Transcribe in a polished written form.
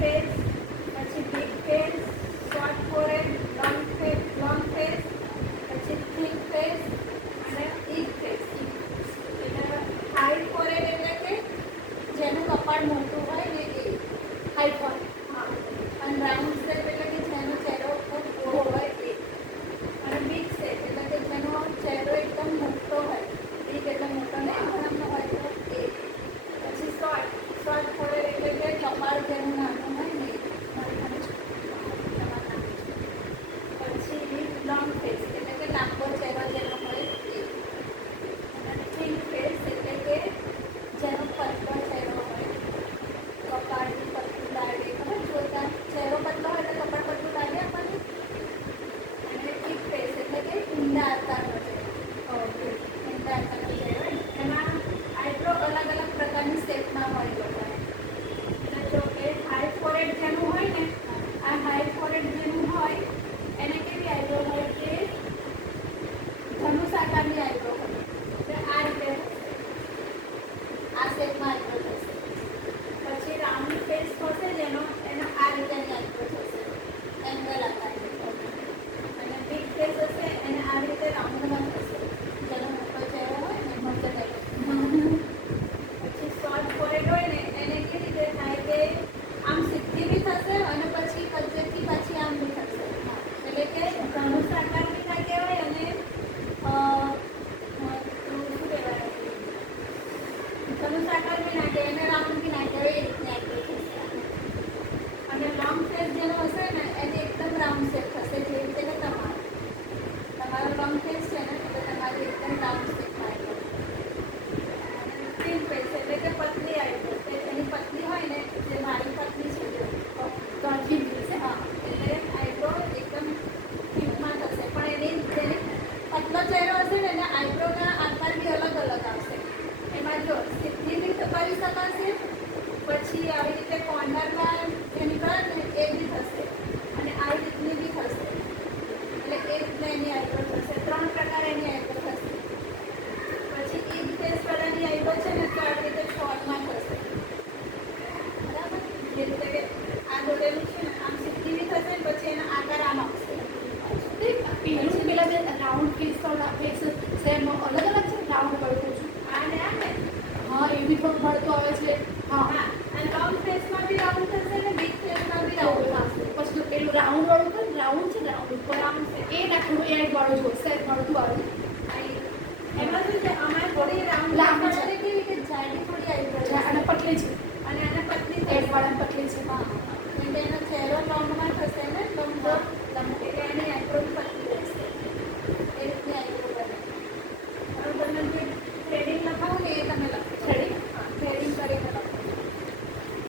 Face, પછી big face, short forehead, long face, પછી thick face અને ઇગ ફેસ. એટલે હાઈ ફોરહેડ એટલે કે જેનું કપાળ મોટું હોય ને એ હાઈ ફોરહેડ. હા. અને રાઉન્ડ શેપ એટલે કે જેનો ચહેરો ખૂબ ગોળ હોય એ. અને બિગ શેપ એટલે કે જેનો ચહેરો એકદમ મોટો હોય. બિગ એટલે મોટો ને નાનો હોય તો એ. પછી શોર્ટ ફોરહેડ એટલે કે કપાળ જેનું નાનું હોય ને પછી લોંગ ફેસ એટલે કે લાંબો ચહેરો જેનો હોય એ. અને થિન ફેસ એટલે કે જેનો પતલો ચહેરો હોય. કપાળથી પતલું લાગે ખબર જોતા ચહેરો પતલો હોય તો કપાળ પતલું લાગે આપણને. અને થિક ફેસ એટલે કે ઊંડા આકારનો ચહેરો. ઊંડા આકારનો ચહેરો એમાં આઈબ્રો અલગ અલગ પ્રકારની શેપમાં હોય બધા. એટલે જો કે હાઈ ફોરહેડ જેનું હોય ને આ હાઈ ફોરહેડ જેનું હોય એને કેવી આઈબ્રો હોય કે ધનુષ આકારની આઈબ્રો હોય. એટલે આ રીતે આ શેપમાં આઈબ્રો થશે. પછી રાઉન્ડ ફેસ થશે જેનો એનો આ રીતેની આઈબ્રો થશે એંગલ આકારની. અને બિગ ફેસ હશે એને આ રીતે રાઉન્ડમાં થશે જેનો મોટો ચહેરો હોય ને મોટો ચહેરો. પછી શોર્ટ ફોરહેડ હોય ને એને કેવી રીતે થાય કે આમ સીધી બી થશે અને પછી વચ્ચેથી પાછી આમ બી થશે. એટલે કે ધનુષ આકાર બી ના કહેવાય અને શું કહેવાય ધનુષ આકાર બી ના કહેવાય અને રાઉન્ડ બી ના કહેવાય એ રીતની આઈબ્રો થશે. અને લોંગ ફેસ જેનો હશે ને એને એકદમ રાઉન્ડ શેપ થશે જેવી રીતે કે તમારો લોંગ ફેસ છે ને એટલે તમારી એકદમ રાઉન્ડ શેપમાં આઈબ્રો. અને થિન ફેસ એટલે કે પતલી આઈબ્રો. એની પતલી હોય ને જે મારી પતલી છે જો ગણજી છે હા એટલે આઈબ્રો એકદમ થિકમાં થશે. પણ એની જેને પતલો ચહેરો હશે ને એને આઈબ્રોના આકાર બી અલગ અલગ આવશે. એમાં જો સીધી બી કરી શકાશે પછી આવી રીતે કોર્નરમાં જેની કરે ને એ બી થશે અને આવી રીતની બી થશે. એટલે એ રીતના એની આઈબ્રો થશે. 3 પ્રકાર એની આઈબ્રો થશે. પછી ઇગ ફેસ વાળાની આઈબ્રો છે ને તો આવી રીતે શોર્ટમાં થશે. બરાબર જે રીતે કે આ દોરેલું છે ને આમ સીધી બી થશે ને પછી એનો આકાર આમ આવશે. પેલું પેલા જે રાઉન્ડ ફેસ વાળા ફેસ સેમ અલગ અલગ છે રાઉન્ડ પડતું છું. આ ને હા એ બી થોડું મળતું આવે છે. હા અને લોંગ ફેસમાં બી રાઉન્ડ થશે ને બિગ ફેસમાં બી રાઉન્ડ થશે. પછી પેલું રાઉન્ડ વાળું તો રાઉન્ડ છે રાઉન્ડ ઉપર રાઉન્ડ છે એ ના થોડું એડ વાળું જો સેટ મળતું આવે. એમાં શું છે અમારે થોડી રાઉન્ડ લાંબી છે. કેવી કે જાડી થોડી આઈબ્રો અને પતલી છે અને આને પતલી એડ વાળા પતલી છે. હા કેમ કે એનો